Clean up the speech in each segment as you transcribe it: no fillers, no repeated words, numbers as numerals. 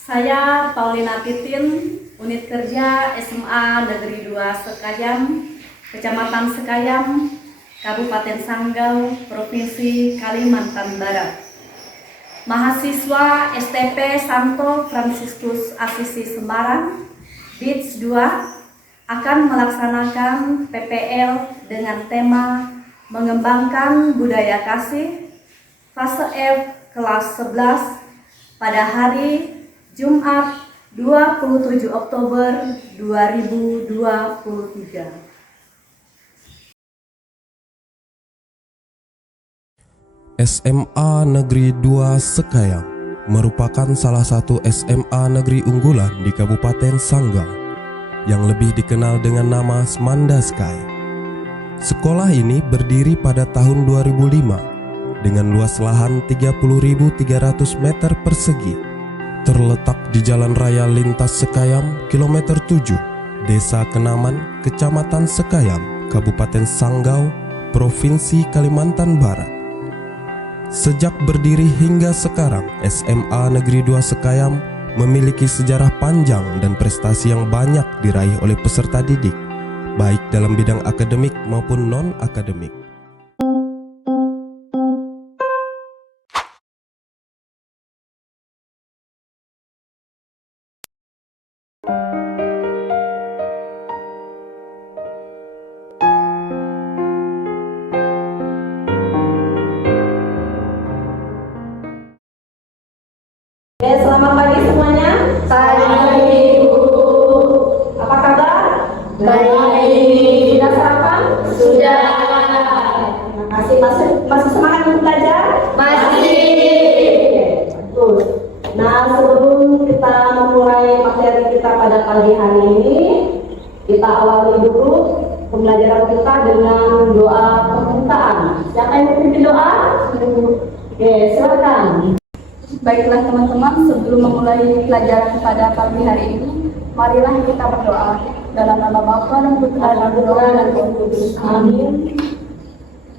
Saya Paulina Titin, Unit Kerja SMA Negeri 2 Sekayam, Kecamatan Sekayam, Kabupaten Sanggau, Provinsi Kalimantan Barat. Mahasiswa STP Santo Fransiskus Asisi Semarang, BITS 2, akan melaksanakan PPL dengan tema Mengembangkan Budaya Kasih, fase F kelas 11 pada hari Jumat 27 Oktober 2023. SMA Negeri 2 Sekayam merupakan salah satu SMA negeri unggulan di Kabupaten Sanggau yang lebih dikenal dengan nama Smanda Sky. Sekolah ini berdiri pada tahun 2005 dengan luas lahan 30.300 meter persegi, terletak di Jalan Raya Lintas Sekayam, kilometer 7, Desa Kenaman, Kecamatan Sekayam, Kabupaten Sanggau, Provinsi Kalimantan Barat. Sejak berdiri hingga sekarang, SMA Negeri 2 Sekayam memiliki sejarah panjang dan prestasi yang banyak diraih oleh peserta didik, baik dalam bidang akademik maupun non-akademik. Selamat pagi semuanya. Pagi Ibu. Apa kabar? Baik. Sudah sarapan? Sudah. Terima kasih. Masih semangat untuk belajar? Masih. Betul. Nah, sebelum kita memulai materi kita pada pagi hari ini, kita awali dulu pembelajaran kita dengan doa pembukaan. Siapa yang memimpin doa? Oke, silakan. Baiklah teman-teman, sebelum memulai pelajaran pada pagi hari ini, marilah kita berdoa dalam nama Bapa dan Putra dan Roh Kudus. Amin.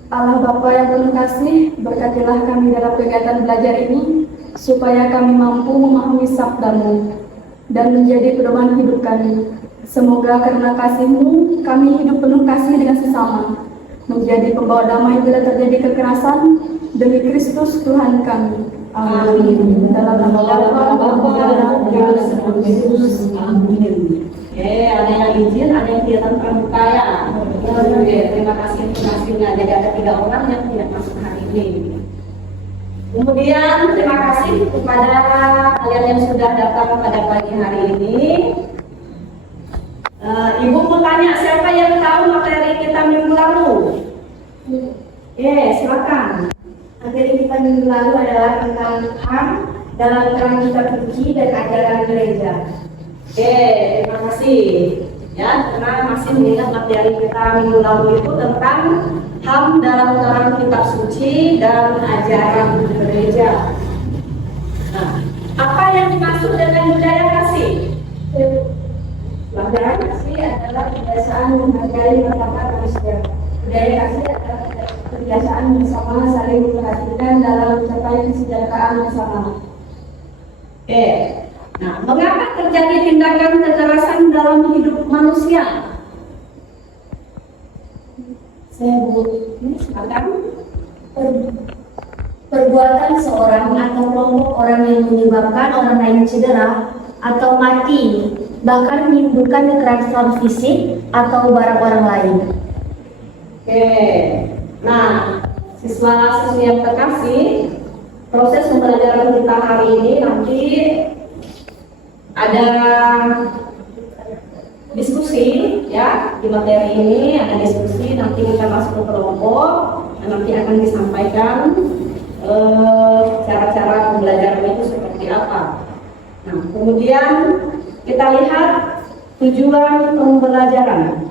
Allah Bapa yang penuh kasih, berkatilah kami dalam kegiatan belajar ini, supaya kami mampu memahami sabda-Mu dan menjadi pedoman hidup kami. Semoga karena kasih-Mu, kami hidup penuh kasih dengan sesama, menjadi pembawa damai bila terjadi kekerasan, demi Kristus Tuhan kami. Amin. Dalam nama Bapa dan Yesus. Amin. Ada yang izin, ada yang kegiatan pramuka. Terima kasih untuk hasilnya. Jadi ada 3 orang yang tidak masuk hari ini. Kemudian terima kasih kepada kalian yang sudah datang pada pagi hari ini. Ibu mau tanya, siapa yang tahu materi kita minggu lalu? Silakan. Materi kita minggu lalu adalah tentang HAM dalam kerangka kitab suci dan ajaran gereja. Terima kasih. Ya, karena masih mengingat materi kita minggu lalu itu tentang HAM dalam kerangka kitab suci dan ajaran gereja. Nah, apa yang dimaksud dengan budaya kasih? Budaya kasih adalah kebiasaan menghargai martabat manusia. Budaya kasih adalah kebiasaan bersama saling memperhatikan dalam mencapai kesejahteraan bersama. Nah, mengapa terjadi tindakan kekerasan dalam hidup manusia? Saya akan perbuatan seorang atau kelompok orang yang menyebabkan orang lain cedera atau mati, bahkan menimbulkan kekerasan fisik atau barang orang lain. Nah, siswa-siswi yang terkasih, proses pembelajaran kita hari ini nanti ada diskusi ya di materi ini, ada diskusi, nanti kita masuk ke kelompok dan nanti akan disampaikan cara-cara pembelajaran itu seperti apa. Nah, kemudian kita lihat tujuan pembelajaran.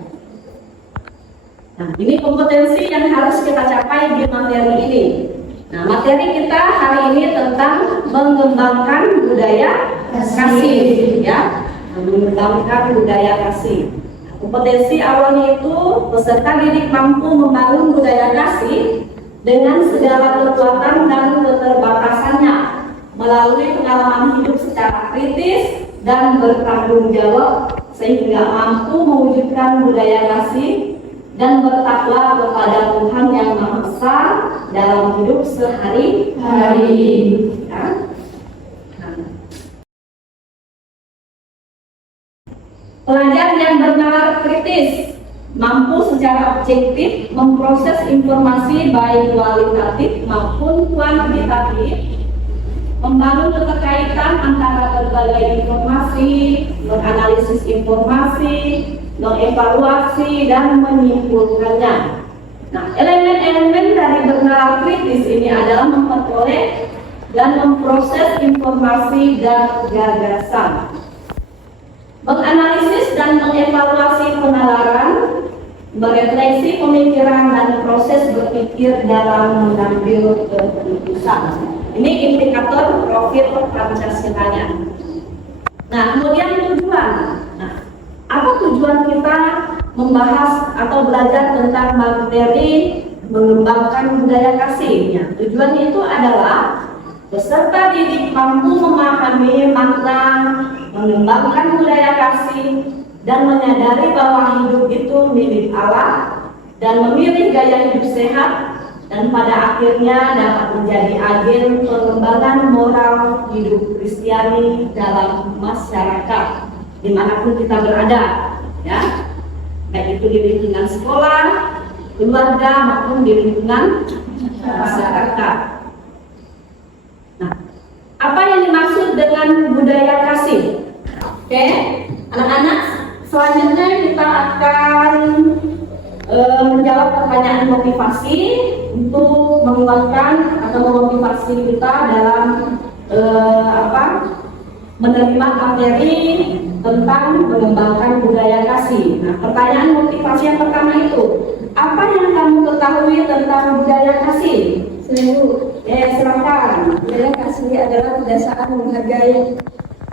Nah, ini kompetensi yang harus kita capai di materi ini. Nah, materi kita hari ini tentang mengembangkan budaya kasih, ya, mengembangkan budaya kasih. Kompetensi awalnya itu peserta didik mampu membangun budaya kasih dengan segala kekuatan dan keterbatasannya melalui pengalaman hidup secara kritis dan bertanggung jawab sehingga mampu mewujudkan budaya kasih dan bertakwa kepada Tuhan yang Maha Besar dalam hidup sehari-hari. Ya. Pelajar yang bernalar kritis mampu secara objektif memproses informasi baik kualitatif maupun kuantitatif, membangun keterkaitan antara berbagai informasi, menganalisis informasi, mengevaluasi dan menyimpulkannya. Nah, elemen-elemen dari bernalar kritis ini adalah memperoleh dan memproses informasi dan gagasan, menganalisis dan mengevaluasi penalaran, merefleksi pemikiran dan proses berpikir dalam mengambil keputusan. Ini indikator profil Pancasilanya. Nah, kemudian tujuan. Nah, apa tujuan kita membahas atau belajar tentang materi mengembangkan budaya kasihnya? Tujuan itu adalah peserta didik mampu memahami makna mengembangkan budaya kasih dan menyadari bahwa hidup itu milik Allah dan memilih gaya hidup sehat dan pada akhirnya dapat menjadi agen pengembangan moral hidup Kristiani dalam masyarakat dimanapun kita berada, ya, baik itu di lingkungan sekolah, keluarga maupun di lingkungan masyarakat. Nah, apa yang dimaksud dengan budaya kasih? Oke, anak-anak, selanjutnya kita akan menjawab pertanyaan motivasi untuk menguatkan atau memotivasi kita dalam menerima materi tentang mengembangkan budaya kasih. Nah, pertanyaan motivasi yang pertama itu, apa yang kamu ketahui tentang budaya kasih? Silakan. Budaya kasih adalah kebiasaan menghargai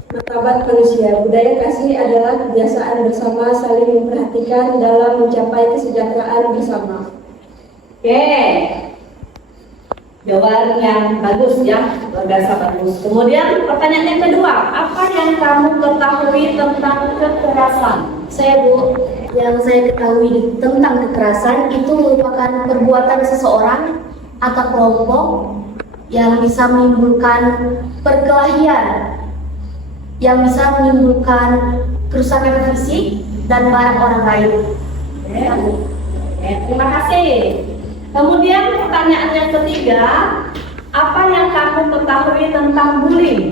martabat manusia. Budaya kasih adalah kebiasaan bersama saling memperhatikan dalam mencapai kesejahteraan bersama. Oke, jawaban yang bagus ya, luar biasa bagus. Kemudian pertanyaan yang kedua, apa yang kamu ketahui tentang kekerasan? Yang saya ketahui tentang kekerasan itu merupakan perbuatan seseorang atau kelompok yang bisa menimbulkan perkelahian, yang bisa menimbulkan kerusakan fisik dan barang orang lain. Terima kasih. Kemudian pertanyaan yang ketiga, apa yang kamu ketahui tentang bullying?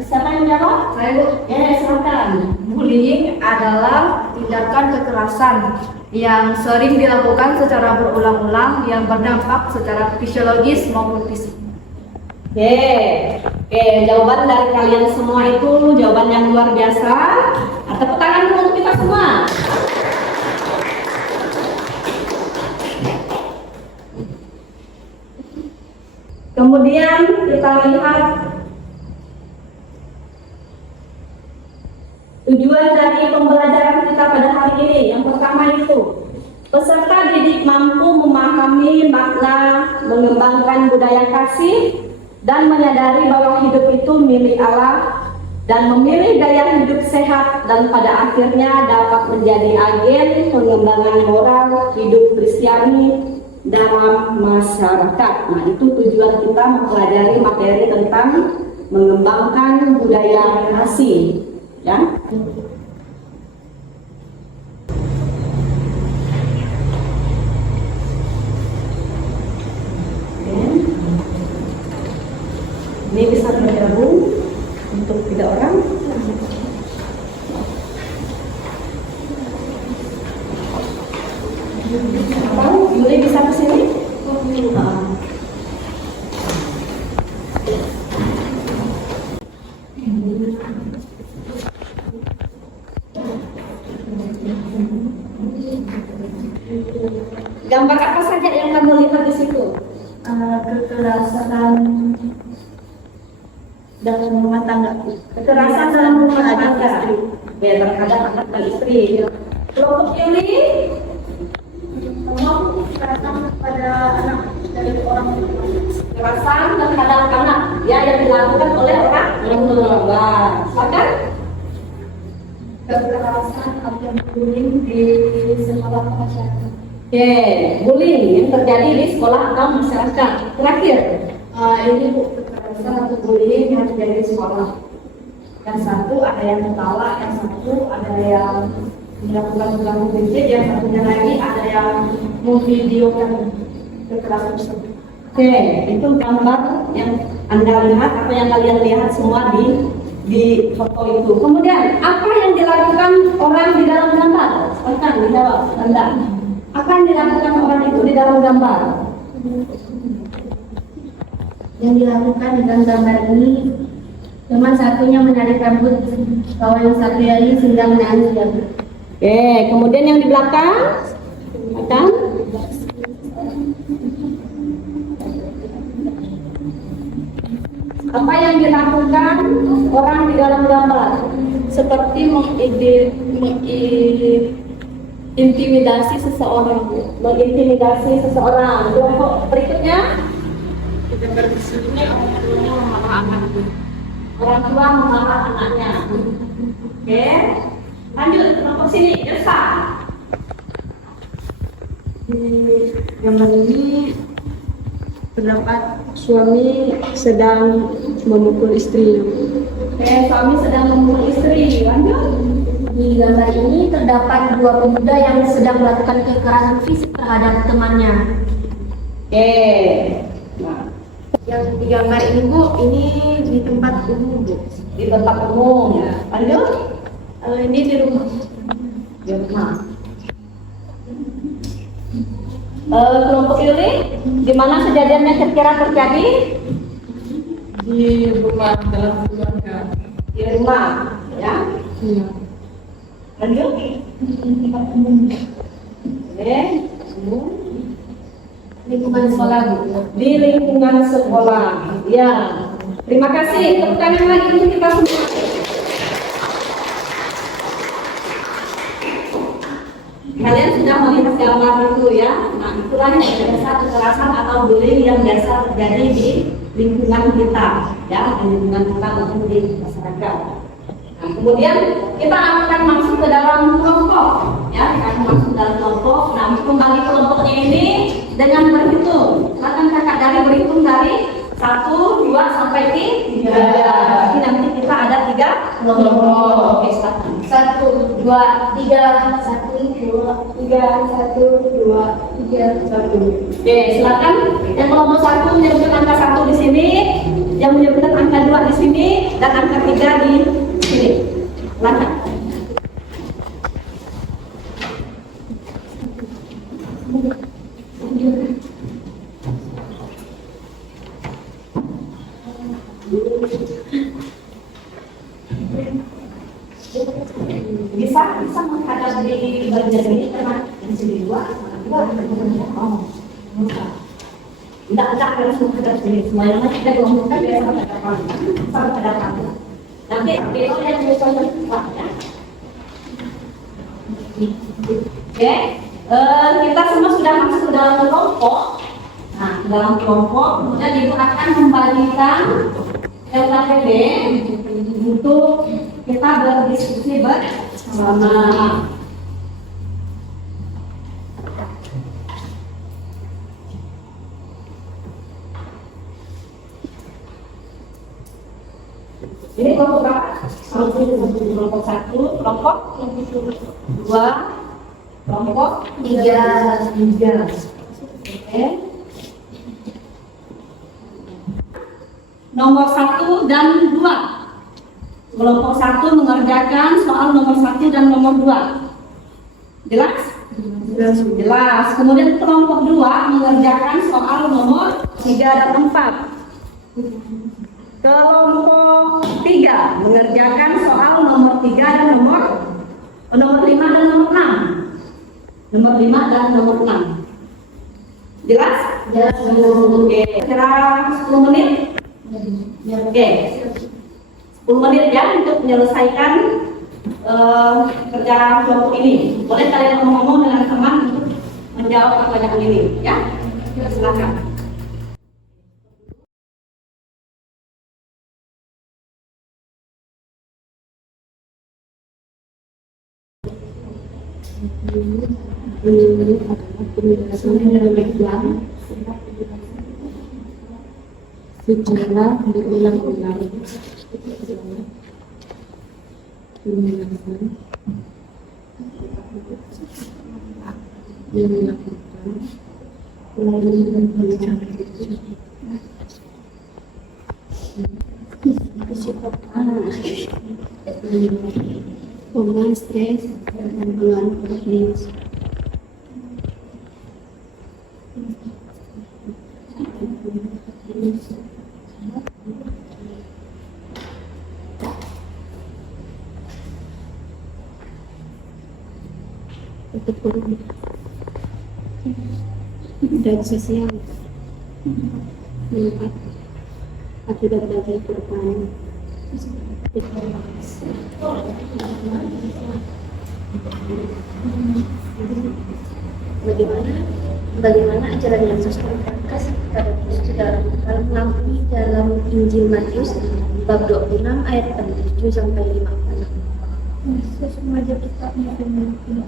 Siapa yang jawab? Saya, Bu. Silakan. Bullying adalah tindakan kekerasan yang sering dilakukan secara berulang-ulang yang berdampak secara fisiologis maupun fisik. Oke, jawaban dari kalian semua itu jawaban yang luar biasa. Tepuk tangan dulu untuk kita semua. Kemudian kita lihat tujuan dari pembelajaran kita pada hari ini. Yang pertama itu, peserta didik mampu memahami makna mengembangkan budaya kasih dan menyadari bahwa hidup itu milik Allah dan memilih gaya hidup sehat dan pada akhirnya dapat menjadi agen pengembangan moral hidup Kristiani dalam masyarakat. Nah, itu tujuan kita mempelajari materi tentang mengembangkan budaya kasih, ya. Ini bisa bergabung untuk 3 orang. Yuli bisa ke sini? Gambar apa saja yang kamu lihat di situ? Kekerasan dalam rumah tangga. Kekerasan dalam rumah tangga. Ya, terhadap anak dan istri. Kelompok Yuli? Kekerasan pada anak dari orang tua. Kekerasan terhadap anak, ya, yang dilakukan kekerasan atau bullying di sekolah masyarakat. Oke, bullying yang terjadi di sekolah atau masyarakat. Terakhir, Ini Bu, kekerasan atau bullying yang terjadi di sekolah. Yang satu ada yang ketawa, yang satu ada yang melakukan fisik, yang satunya lagi ada yang memvideokan kekerasan tersebut. oke, itu gambar yang Anda lihat atau yang kalian lihat semua di foto itu. Kemudian, apa yang dilakukan orang di dalam gambar? Silahkan dijawab, Anda. Apa yang dilakukan orang itu di dalam gambar? Yang dilakukan dengan gambar ini teman satunya menarik rambut, kalau yang satu lagi sedang menangis. Oke, kemudian yang di belakang akan apa yang dilakukan orang di dalam gambar? Seperti mengintimidasi seseorang. Mengintimidasi seseorang. Kelompok berikutnya, orang tua memarah anaknya. Oke, lanjut kelompok sini, Elsa. Di gambar ini terdapat suami sedang memukul istrinya. Oke, suami sedang memukul istri. Lanjut. Di gambar ini terdapat dua pemuda yang sedang melakukan kekerasan fisik terhadap temannya. Oke. Nah, Yang di gambar ini Bu, ini di tempat umum Bu. di tempat umum. Lanjut. Ini di rumah. Di rumah. Kelompok ini di mana kejadiannya kira-kira terjadi? Di rumah dalam keluarga. Di rumah, ya. Lanjut. Oke. Lingkungan sekolah Bu. Di lingkungan sekolah. Ya. Terima kasih. Tepuk tangan lagi untuk kita semua. Kalian sudah melihat gambar itu ya. Nah, itulah yang biasa kekerasan atau bullying yang biasa terjadi di lingkungan kita, ya, di lingkungan kita maupun di masyarakat. Nah, kemudian kita akan masuk ke dalam kelompok, ya, kita akan masuk ke dalam kelompok. Nah, untuk membagi kelompoknya ini dengan berhitung. Silakan kakak dari berhitung dari 1, 2 sampai 3. Jadi nanti kita ada 3 kelompok. Oke, silakan. 1, 2, 3, 1, 2, 3, 1, 2, 3, 1. Oke, silakan. Yang kelompok 1 menyebutkan angka 1 di sini, yang menyebutkan angka 2 di sini, dan angka 3 di sini. Silakan. Bisa menghadap di bagian ini karena yang sini 2, enggak harus menghadap sini semuanya kita kelompokkan biasa sampai hadapan. Nanti itu yang misalnya ya. Oke, kita semua sudah masuk ke dalam kelompok. Nah, ke dalam kelompok kemudian ibu akan membagikan LKPD untuk kita berdiskusi bersama. Ini kelompok berapa? Kelompok 1, kelompok 2, kelompok 3. Oke. Nomor 1 dan 2. Kelompok 1 mengerjakan soal nomor 1 dan nomor 2. Jelas? Jelas. Kemudian kelompok 2 mengerjakan soal nomor 3 dan 4. Kelompok 3 mengerjakan soal nomor 3 dan nomor 5 dan nomor 6. Nomor 5 dan nomor 6. Jelas? Jelas. Oke. Kira 10 menit? Oke. 10 menit ya untuk menyelesaikan kerja kelompok ini. Boleh kalian ngomong-ngomong dengan teman untuk menjawab pertanyaan ini, ya? Silakan. penindasan berulang secara berulang-ulang. Penindasan yang dilakukan melalui pembicaraan koma, stres, dan pengeluaran klinis. Dan sosial empat akibat dari perubahan bagaimana ajaran Yesus terangkas kepada Kristus dalam mengampuni dalam Injil Matius bab 26 ayat 47 sampai 56. Yesus mengajak kita untuk melakukan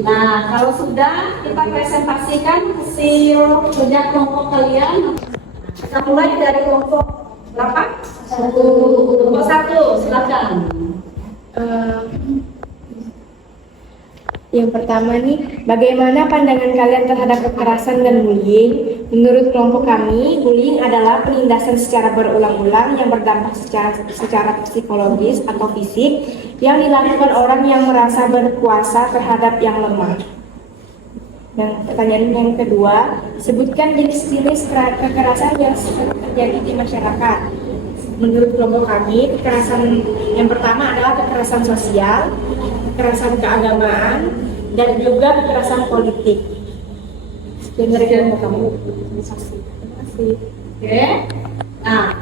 Nah, kalau sudah kita presentasikan hasil kerja kelompok kalian. Kita mulai dari kelompok berapa? Kelompok 1, silakan. Yang pertama nih, bagaimana pandangan kalian terhadap kekerasan dan bullying? Menurut kelompok kami, bullying adalah penindasan secara berulang-ulang yang berdampak secara psikologis atau fisik yang dilakukan orang yang merasa berkuasa terhadap yang lemah. Dan pertanyaan yang kedua, sebutkan jenis-jenis kekerasan yang sering terjadi di masyarakat. Menurut kelompok kami, kekerasan yang pertama adalah kekerasan sosial, kekerasan keagamaan, dan juga kekerasan politik. Sekian dari kelompok kamu. Terima kasih. Oke. Nah,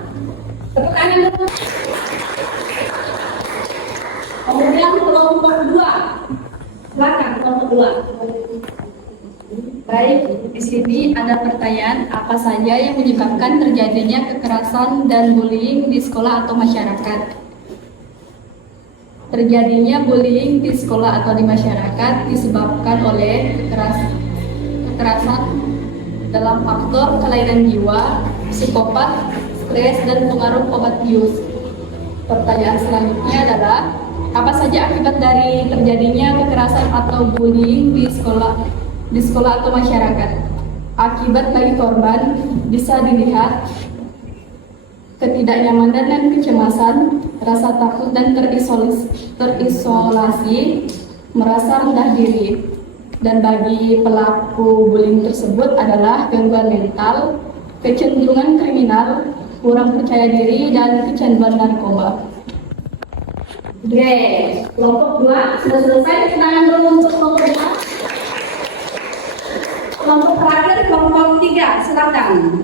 tepuk tangan dulu. Kemudian kelompok 2. Silakan kelompok 2. Baik, di sini ada pertanyaan apa saja yang menyebabkan terjadinya kekerasan dan bullying di sekolah atau masyarakat. Terjadinya bullying di sekolah atau di masyarakat disebabkan oleh kekerasan dalam faktor kelainan jiwa, psikopat, stres, dan pengaruh obat bius. Pertanyaan selanjutnya adalah apa saja akibat dari terjadinya kekerasan atau bullying di sekolah atau masyarakat. Akibat bagi korban bisa dilihat ketidaknyamanan dan kecemasan, rasa takut dan terisolasi, merasa rendah diri. Dan bagi pelaku bullying tersebut adalah gangguan mental, kecenderungan kriminal, kurang percaya diri, dan kecanduan narkoba. Oke, kelompok 2 sudah selesai. Tangan dulu untuk kelompok 2. Kelompok terakhir, kelompok 3, silakan.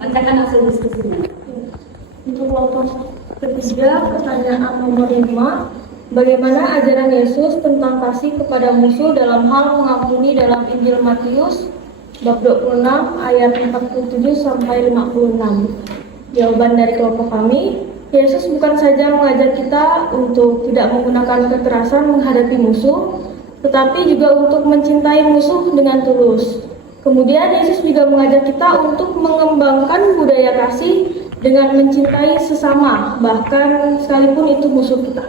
Bacakan hasil diskusinya. Untuk kelompok ketiga, pertanyaan nomor 5, bagaimana ajaran Yesus tentang kasih kepada musuh dalam hal mengampuni dalam Injil Matius bab 26 ayat 47 sampai 56? Jawaban dari kelompok kami, Yesus bukan saja mengajak kita untuk tidak menggunakan kekerasan menghadapi musuh, tetapi juga untuk mencintai musuh dengan tulus. Kemudian Yesus juga mengajak kita untuk mengembangkan budaya kasih dengan mencintai sesama, bahkan sekalipun itu musuh kita.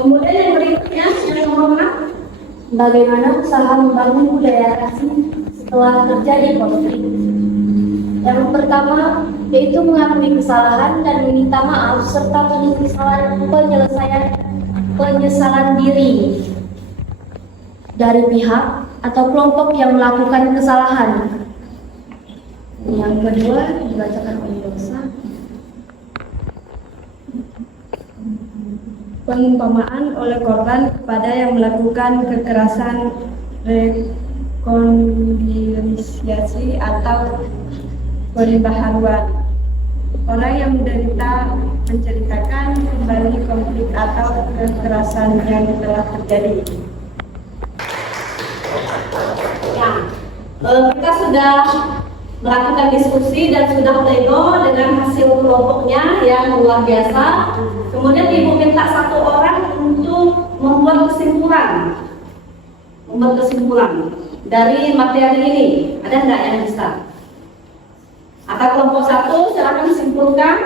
Kemudian yang berikutnya, yang nomor 6. Bagaimana usaha membangun budaya kasih setelah terjadi konflik? Yang pertama yaitu mengakui kesalahan dan meminta maaf serta penyesalan diri dari pihak atau kelompok yang melakukan kesalahan. Yang kedua dibacakan oleh dosa. Pengumpamaan oleh korban kepada yang melakukan kekerasan, rekonsiliasi atau pembaharuan. Orang yang menderita menceritakan kembali konflik atau kekerasan yang telah terjadi. Ya, kita sudah melakukan diskusi dan sudah pleno dengan hasil kelompoknya yang luar biasa. Kemudian Ibu minta satu orang untuk membuat kesimpulan dari materi ini. Ada nggak yang bisa? Atau kelompok 1 silakan simpulkan,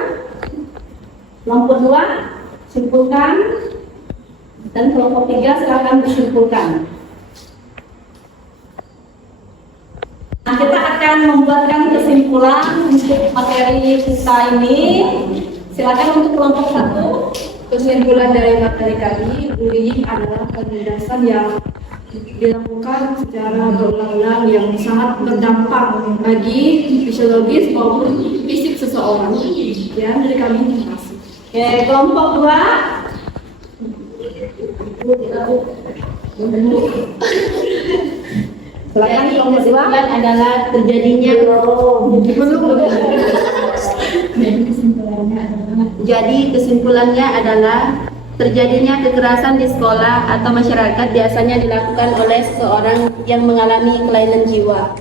kelompok 2 simpulkan, dan kelompok 3 silakan disimpulkan. Nah, kita akan membuatkan kesimpulan untuk materi kita ini. Silakan untuk kelompok 1. Kesimpulan dari materi kami, bullying adalah penindasan yang dilakukan secara berulang-ulang yang sangat berdampak bagi fisiologis maupun fisik seseorang. Ya, dari kami terima kasih. Oke, kelompok 2. Silakan kelompok 2. Kesimpulan adalah terjadinya kesimpulannya adalah terjadinya kekerasan di sekolah atau masyarakat biasanya dilakukan oleh seseorang yang mengalami kelainan jiwa.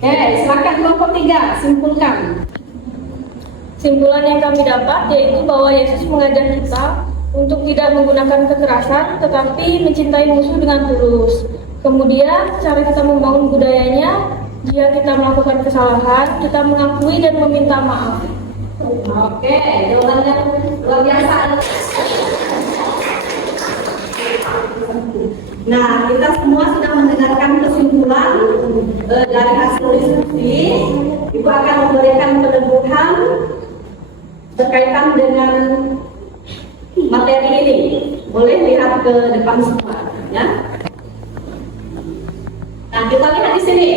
Oke, silakan kelompok 3 simpulkan. Kesimpulan yang kami dapat yaitu bahwa Yesus mengajar kita untuk tidak menggunakan kekerasan tetapi mencintai musuh dengan tulus. Kemudian cara kita membangun budayanya, jika kita melakukan kesalahan, kita mengakui dan meminta maaf. Oke, jawabannya luar biasa. Nah, kita semua sudah mendengarkan kesimpulan dari hasil diskusi. Ibu akan memberikan peneguhan berkaitan dengan materi ini. Boleh lihat ke depan semua, ya. Nah, kita lihat di sini.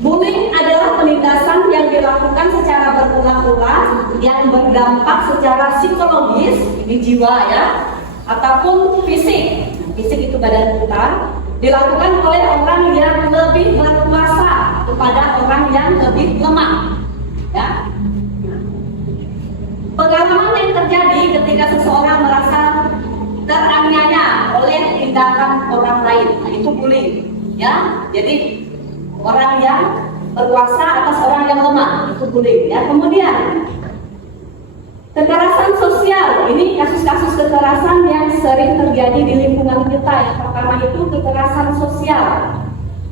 Bullying adalah penindasan yang dilakukan secara berulang-ulang yang berdampak secara psikologis, ini jiwa ya, ataupun fisik. Fisik itu badan kita, dilakukan oleh orang yang lebih berkuasa kepada orang yang lebih lemah. Ya. Pengalaman yang terjadi ketika seseorang merasa teraniaya oleh tindakan orang lain, nah, itu bullying. Ya, jadi orang yang berkuasa atas orang yang lemah itu bullying. Ya, kemudian kekerasan sosial, ini kasus-kasus kekerasan yang sering terjadi di lingkungan kita. Yang pertama itu kekerasan sosial,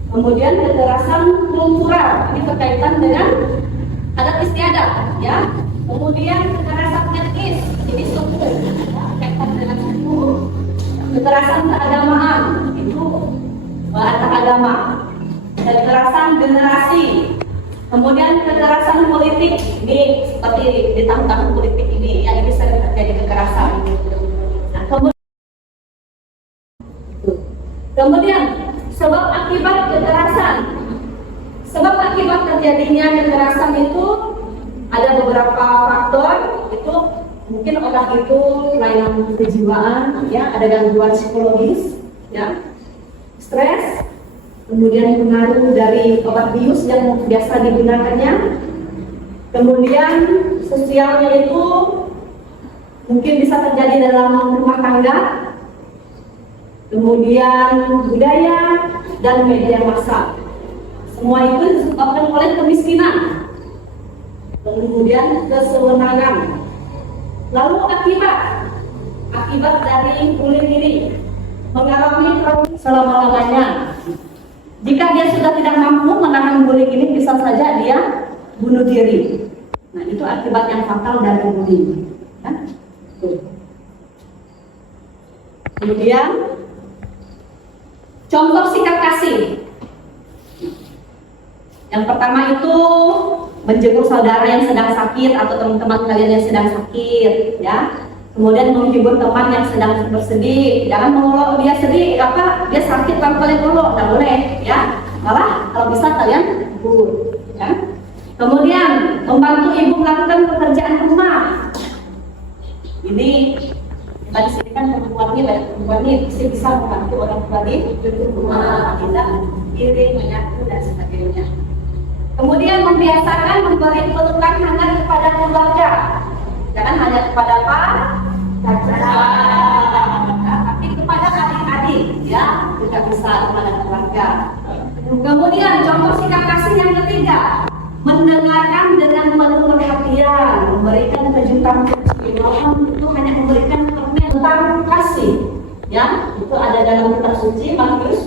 kemudian kekerasan kultural, ini berkaitan dengan adat istiadat, ya. Kemudian kekerasan etnis, ini suku, ya, berkaitan dengan suku. Kekerasan keagamaan, itu antar agama. Kekerasan generasi, kemudian kekerasan politik, ini seperti di tahun-tahun politik ini, yang ini sering terjadi kekerasan. Nah, kemudian sebab akibat kekerasan, sebab akibat terjadinya kekerasan itu ada beberapa faktor. Itu mungkin orang itu kelainan kejiwaan, ya, ada gangguan psikologis, ya, stres. Kemudian pengaruh dari obat bius yang biasa digunakannya. Kemudian sosialnya itu mungkin bisa terjadi dalam rumah tangga. Kemudian budaya dan media massa. Semua itu disebabkan oleh kemiskinan. Kemudian kesewenangan. Lalu akibat dari bullying ini mengalami trauma selama-lamanya. Jika dia sudah tidak mampu menahan bullying ini, bisa saja dia bunuh diri. Nah, itu akibat yang fatal dari bullying. Ya? Kemudian, contoh sikap kasih. Yang Yang pertama itu menjenguk saudara yang sedang sakit atau teman-teman kalian yang sedang sakit, ya. Kemudian menghibur teman yang sedang bersedih. Jangan mengelok dia sedih, dia sakit tanpa kalian elok, nggak boleh, ya. Malah kalau bisa kalian hibur, ya. Kemudian membantu ibu melakukan pekerjaan rumah. Ini kita di sini kan perempuan ini banyak perempuan ini bisa membantu orang tua di rumah, tidak piring, menyapu dan sebagainya. Kemudian membiasakan memberi pelukan hangat kepada keluarga. Jangan hanya kepada tapi kepada adik-adik, ya, juga bisa kepada keluarga. Kemudian contoh sikap kasih yang ketiga, mendengarkan dengan penuh perhatian, memberikan kejutan keistimewa. Itu hanya memberikan permen tentang kasih, ya. Itu ada dalam kitab suci Matius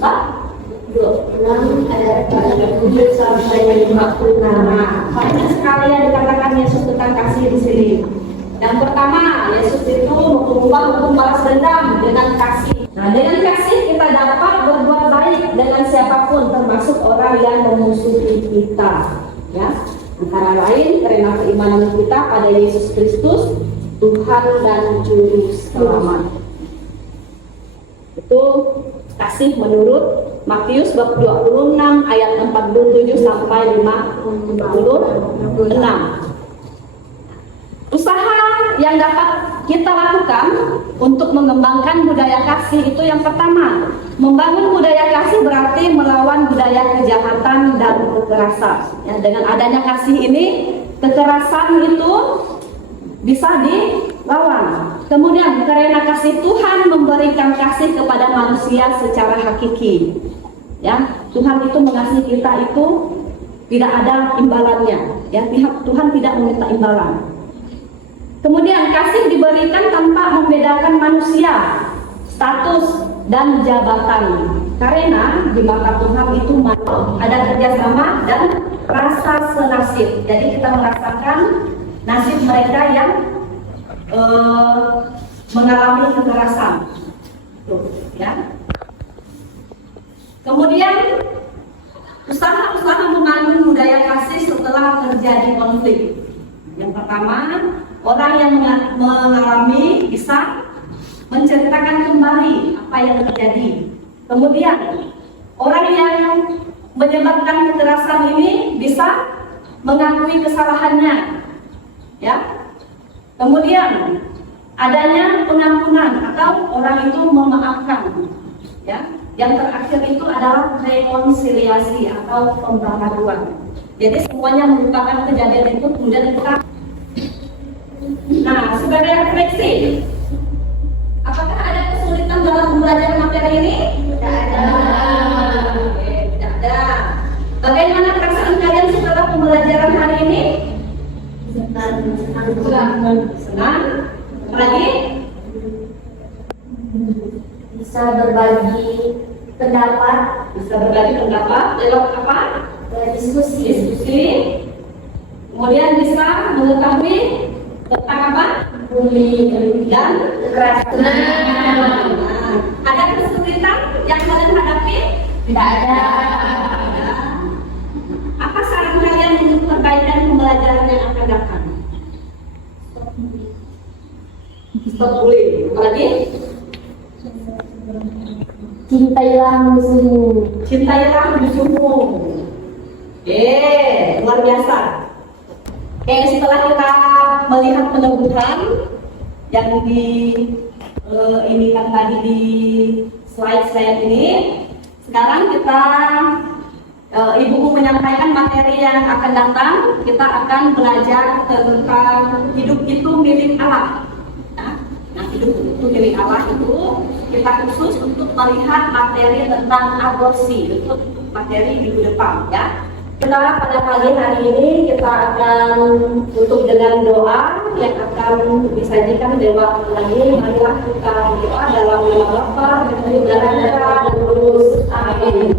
26 ayat 37 sampai 56. Banyak sekali yang dikatakan Yesus tentang kasih di sini. Yang pertama, Yesus itu mengubah hukum balas dendam dengan kasih. Nah, dengan kasih kita dapat berbuat baik dengan siapapun, termasuk orang yang memusuhi kita, ya. Antara lain karena keimanan kita pada Yesus Kristus, Tuhan dan Juru Selamat. Itu kasih menurut Matius bab 26 ayat 47 sampai 56. Usaha yang dapat kita lakukan untuk mengembangkan budaya kasih itu yang pertama, membangun budaya kasih berarti melawan budaya kejahatan dan kekerasan. Ya, dengan adanya kasih ini, kekerasan itu bisa dilawan. Kemudian karena kasih Tuhan memberikan kasih kepada manusia secara hakiki. Ya, Tuhan itu mengasihi kita itu tidak ada imbalannya. Ya, pihak Tuhan tidak meminta imbalan. Kemudian kasih diberikan tanpa membedakan manusia, status dan jabatan. Karena di mata Tuhan itu ada kerjasama dan rasa senasib. Jadi kita merasakan nasib mereka yang mengalami kekerasan. Tuh, ya. Kemudian usaha-usaha membangun budaya kasih setelah terjadi konflik. Yang pertama, orang yang mengalami bisa menceritakan kembali apa yang terjadi. Kemudian orang yang menyebabkan kekerasan ini bisa mengakui kesalahannya, ya. Kemudian adanya pengampunan atau orang itu memaafkan, ya. Yang terakhir itu adalah rekonsiliasi atau pembaharuan. Jadi semuanya merupakan kejadian itu kemudian kita. Nah, sebagai refleksi, apakah ada kesulitan dalam belajar materi ini? Tidak ada. Oke, tidak ada. Bagaimana perasaan kalian setelah pembelajaran hari ini? Senang. Lagi? Bisa berbagi pendapat. Bisa berbagi pendapat lewat apa? Diskusi. Kemudian bisa mengetahui tentang apa? Bullying dan kekerasan. Nah, ada kesulitan yang kalian hadapi? Tidak ada. Apa saran kalian untuk perbaikan pembelajaran yang akan datang? Stop bullying. Apalagi? Cintailah musuhmu. Cintailah musuhmu. Luar biasa. Oke, setelah kita melihat peneguhan yang ini kan tadi di slide ini, sekarang kita Ibu menyampaikan materi yang akan datang. Kita akan belajar tentang hidup itu milik Allah. Nah, hidup itu milik Allah itu kita khusus untuk melihat materi tentang aborsi, untuk materi minggu depan, ya. Kita pada pagi hari ini kita akan tutup dengan doa yang akan disajikan dewa lagi. Marilah kita berdoa dalam nama Bapa dan Putra dan Roh Kudus. Amin.